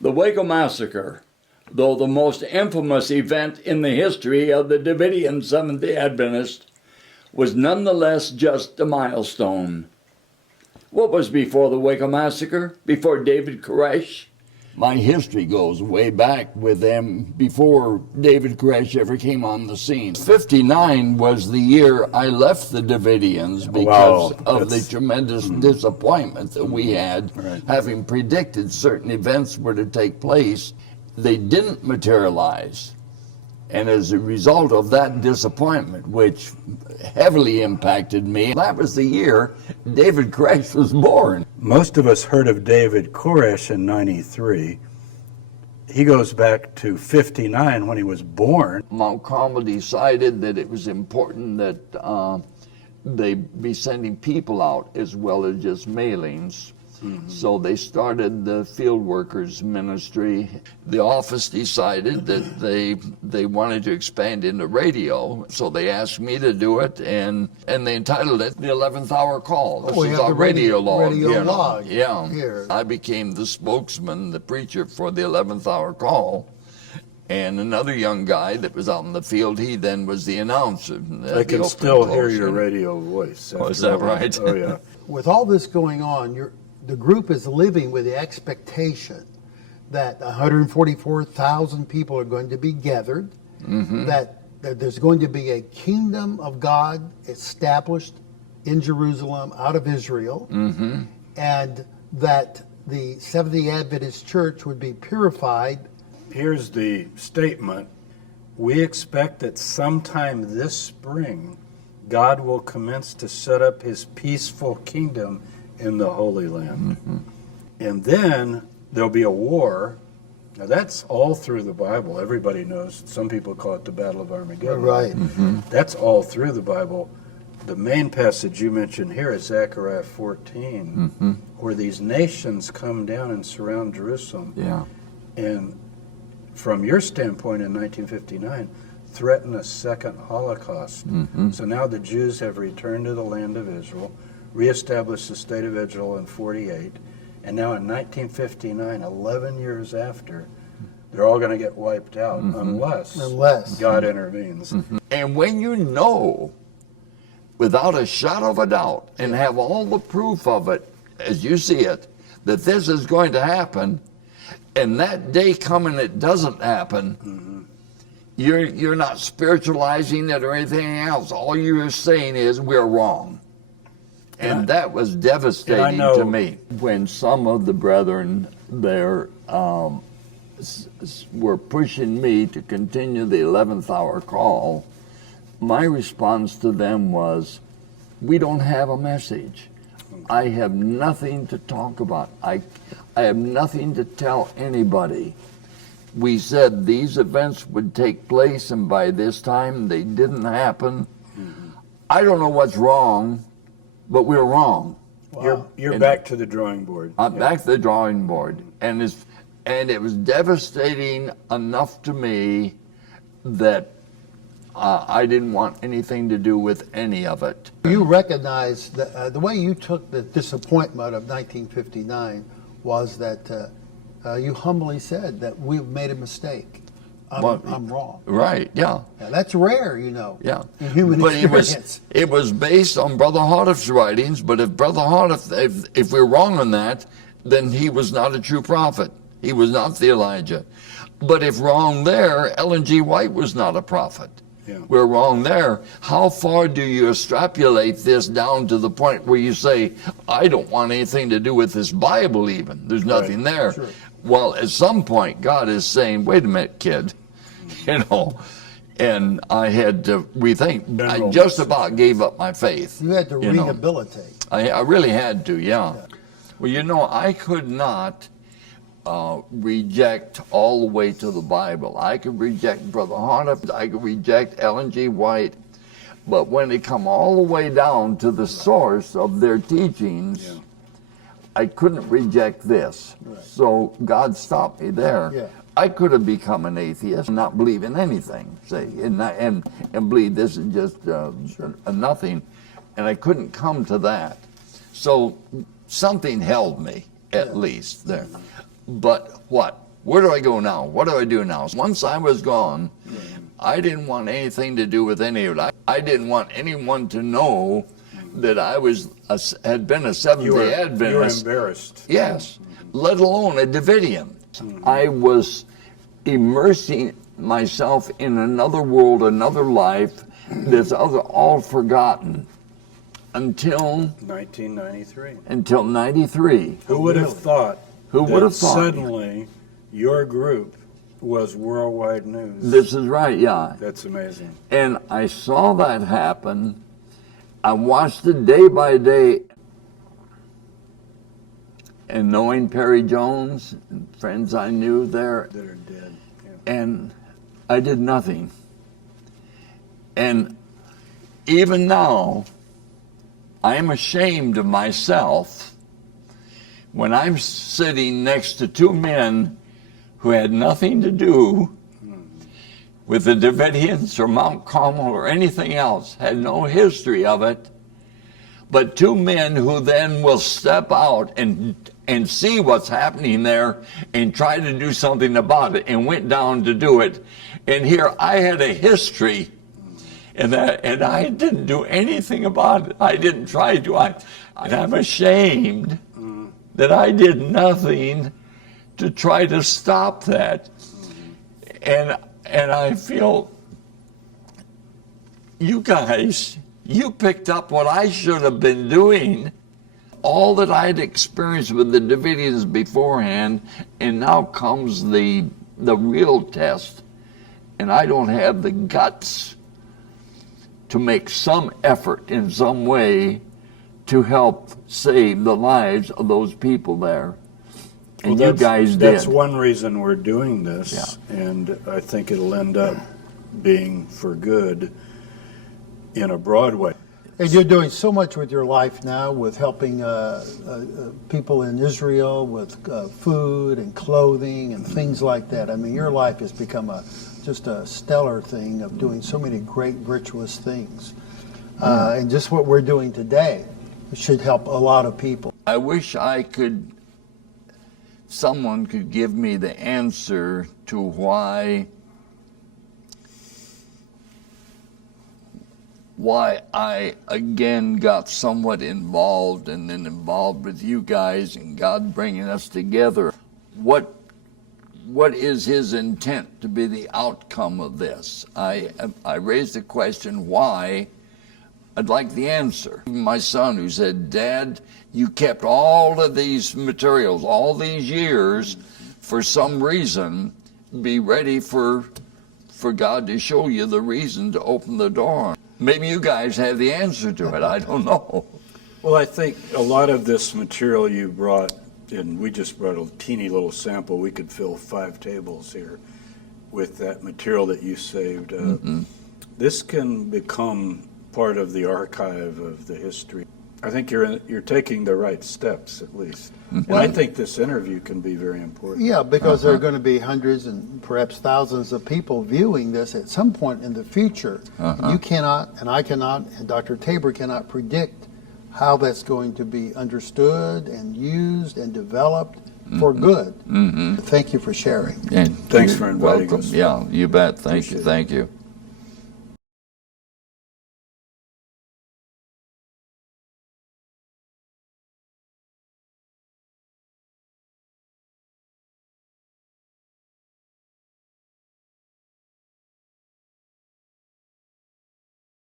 The Waco Massacre, though the most infamous event in the history of the Davidian Seventh-day Adventists, was nonetheless just a milestone. What was before the Waco Massacre? Before David Koresh? My history goes way back with them before David Koresh ever came on the scene. 59 was the year I left the Davidians because of the tremendous disappointment that we had, having predicted certain events were to take place. They didn't materialize. And as a result of that disappointment, which heavily impacted me, that was the year David Koresh was born. Most of us heard of David Koresh in '93. He goes back to '59 when he was born. Mount Carmel decided that it was important that they be sending people out as well as just mailings. So they started the field workers ministry. The office decided that they wanted to expand into radio, so they asked me to do it, and they entitled it the 11th Hour Call. This is our radio log. Yeah. Here. I became the spokesman, the preacher for the 11th Hour Call. And another young guy that was out in the field, he then was the announcer. I can still hear your radio voice. Oh, is that right? Oh, yeah. With all this going on, the group is living with the expectation that 144,000 people are going to be gathered, that there's going to be a kingdom of God established in Jerusalem out of Israel, and that the Seventh-day Adventist Church would be purified. Here's the statement. We expect that sometime this spring, God will commence to set up his peaceful kingdom in the Holy Land. And then there'll be a war. Now that's all through the Bible. Everybody knows. Some people call it the Battle of Armageddon. Right. That's all through the Bible. The main passage you mentioned here is Zechariah 14, where these nations come down and surround Jerusalem. Yeah. And from your standpoint in 1959, threaten a second Holocaust. So now the Jews have returned to the land of Israel, reestablished the state of Israel in 48, and now in 1959, 11 years after, they're all going to get wiped out unless God intervenes. And when you know, without a shadow of a doubt, and have all the proof of it, as you see it, that this is going to happen, and that day coming it doesn't happen, you're not spiritualizing it or anything else. All you're saying is we're wrong. And that was devastating to me. When some of the brethren there were pushing me to continue the 11th Hour Call, my response to them was, we don't have a message. I have nothing to talk about. I have nothing to tell anybody. We said these events would take place, and by this time they didn't happen. I don't know what's wrong, but we're wrong. Wow. You're back to the drawing board. I'm back to the drawing board, and it was devastating enough to me that I didn't want anything to do with any of it. You recognize that the way you took the disappointment of 1959 was that you humbly said that we've made a mistake. I'm wrong. Right, yeah. Now, that's rare, you know, yeah. in human experience. It was based on Brother Hardif's writings, but if Brother Hardif, if we're wrong on that, then he was not a true prophet. He was not the Elijah. But if wrong there, Ellen G. White was not a prophet. Yeah. We're wrong there. How far do you extrapolate this down to the point where you say, I don't want anything to do with this Bible even. There's nothing there. Sure. Well, at some point, God is saying, wait a minute, kid, you know, and I had to rethink. I just about gave up my faith. You had to rehabilitate. I really had to, yeah. Well, you know, I could not reject all the way to the Bible. I could reject Brother Hardif, I could reject Ellen G. White, but when it come all the way down to the source of their teachings, I couldn't reject this. Right. So God stopped me there. Yeah. I could have become an atheist and not believe in anything, say, and believe this is just a nothing, and I couldn't come to that. So something held me, at least, there. But what? where do I go now? What do I do now? Once I was gone, I didn't want anything to do with any of it. I didn't want anyone to know that I had been a Seventh-day Adventist. You were embarrassed. Yes, let alone a Davidian. I was immersing myself in another world, another life that's all forgotten until 1993. Until 93. Who would have thought? Who would have thought? Suddenly, your group was worldwide news. This is right, yeah. That's amazing. And I saw that happen. I watched it day by day. And knowing Perry Jones and friends I knew there, That are dead. Yeah. and I did nothing. And even now, I am ashamed of myself when I'm sitting next to two men who had nothing to do with the Davidians or Mount Carmel or anything else, had no history of it, but two men who then will step out and see what's happening there and try to do something about it, and went down to do it. And here I had a history, and I didn't do anything about it. I didn't try to. And I'm ashamed that I did nothing to try to stop that. And I feel, you guys, you picked up what I should have been doing, all that I'd experienced with the Davidians beforehand, and now comes the real test, and I don't have the guts to make some effort in some way to help save the lives of those people there. And you guys did. That's one reason we're doing this, Yeah. and I think it'll end up being for good in a broad way. And you're doing so much with your life now, with helping people in Israel with food and clothing and things like that. I mean, your life has become just a stellar thing of doing so many great, virtuous things. And just what we're doing today should help a lot of people. I wish someone could give me the answer to why I again got somewhat involved, and then involved with you guys and God bringing us together. What is his intent to be the outcome of this? I raised the question why. I'd like the answer. My son, who said, "Dad, you kept all of these materials all these years for some reason. Be ready for God to show you the reason to open the door." Maybe you guys have the answer to it. I don't know. Well, I think a lot of this material you brought, and we just brought a teeny little sample. We could fill 5 tables here with that material that you saved. This can become part of the archive of the history. I think you're taking the right steps, at least. And I think this interview can be very important. Yeah, because there are going to be hundreds and perhaps thousands of people viewing this at some point in the future. You cannot, and I cannot, and Dr. Tabor cannot predict how that's going to be understood and used and developed for good. Thank you for sharing. And Thanks for inviting welcome. us. Yeah, you bet. Thank Appreciate you. it. Thank you.